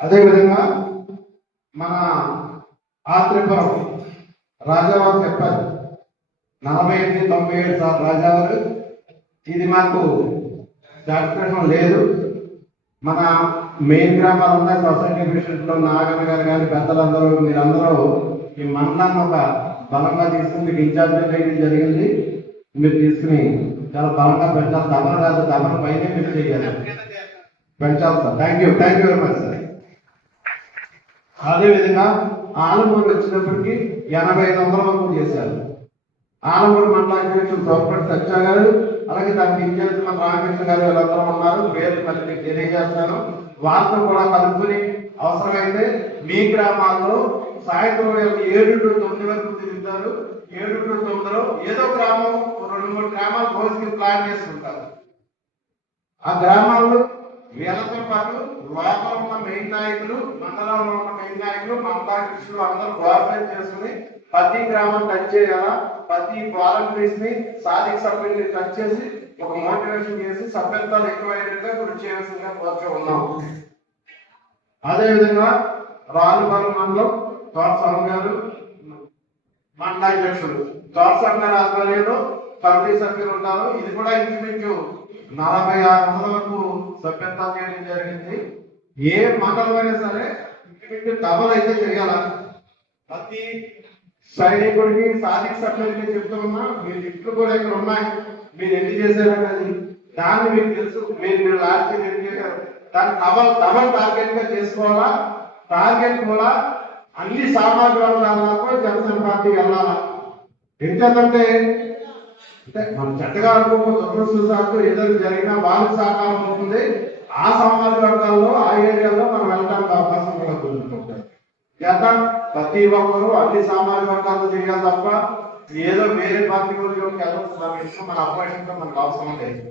అదేవిధంగా మన ఆత్రిపురం రాజావారు చెప్పారు 48-97 సార్లు రాజావారు. ఇది మాకు సాటిస్ఫాక్షన్ లేదు. మన మెయిన్ గ్రామాలు ఉన్నాయి, సొసైటీ ప్రెసిడెంట్లో నాగన్న గారు కానీ పెద్దలందరూ మీరందరూ ఈ మండలాన్ని ఒక బలంగా తీసుకుని మీకు ఇన్ఛార్జ్ చేయడం జరిగింది. మీరు తీసుకుని చాలా బలంగా పెంచాలి. దమన కాదు, దమన పైనే మీరు చేయాలి, పెంచాలి sir. Thank you very much sir. అదేవిధంగా ఆలమూరు వచ్చినప్పటికీ 8500 వరకు చేశారు. ఆలమూరు మండల అధ్యక్షులు తోపటి సత్య గారు, అలాగే దానికి ఇన్ఛార్జ్ మన రామకృష్ణ గారు వీళ్ళందరూ ఉన్నారు. పేరు మళ్ళీ మీకు తెలియజేస్తాను. వారితో కూడా కలుపుకుని అవసరమైతే మీ గ్రామాల్లో సాయంత్రం 7 to 9 వరకు తిరుగుతారు. 7 to 9లో ఏదో గ్రామం 2-3 గ్రామాలు రోజుకి ప్లాన్ చేసుకుంటారు. ఆ గ్రామాల్లో వీళ్ళతో పాటు లోపల ఉన్న మెయిన్ నాయకులు, మండలంలో ఉన్న మెయిన్ నాయకులు, మండలాధ్యక్షులు అందరూ కోఆర్డినేట్ చేసుకుని ప్రతి గ్రామం టచ్ చేయాలా, ప్రతి వాలంటీర్స్ ని సాధిక సభ్యుల్ని టచ్ చేసి ఒక మోటివేషన్ చేసి సభ్యత్వాలు ఎక్కువైనట్టుగా కృషి చేయాల్సిందిగా కోరుతూ ఉన్నాం. అదేవిధంగా రాజుపాలెం మండలం తోటస్వామి గారు మండలాధ్యక్షులు, తోటస్వామి గారి ఆధ్వర్యంలో కమిటీ సభ్యులు ఉంటారు. ఇది కూడా ఇంచుమించు 4600 వరకు సభ్యత్వం చేయడం జరిగింది. ఏ మండలం అయినా సరే ఇంచుమించు డబల్ అయితే చేయాల. ప్రతి సైనికుడికి సాధిక సభ్యులకి చెప్తున్నా, మీ లిస్టులు కూడా ఇక్కడ ఉన్నాయి, మీరు ఎన్ని చేశారనేది దాన్ని మీకు తెలుసు. మీరు లాస్ట్ ఎన్ని చేశారు దాన్ని డబల్ టార్గెట్ గా చేసుకోవాలా. టార్గెట్ కూడా అన్ని సామాజిక వర్గాలకు జనసేన పార్టీ వెళ్ళాలా. ఎందుకంటే మనం చెడ్డగా అనుకోకపోతే దురదృష్టవశాత్తు ఏదైనా జరిగినా వాళ్ళకి సహకారం అవుతుంది. ఆ సామాజిక వర్గాల్లో ఆ ఏరియాలో మనం వెళ్ళడానికి అవకాశం కూడా కుదురుతుంటాం. చేద్దాం, ప్రతి ఒక్కరూ అన్ని సామాజిక వర్గాల్లో చేయాలి తప్ప ఏదో వేరే పార్టీ గురించి వెళ్ళాల్సిన విషయం మన అపోజిషన్ మనకు అవసరం లేదు.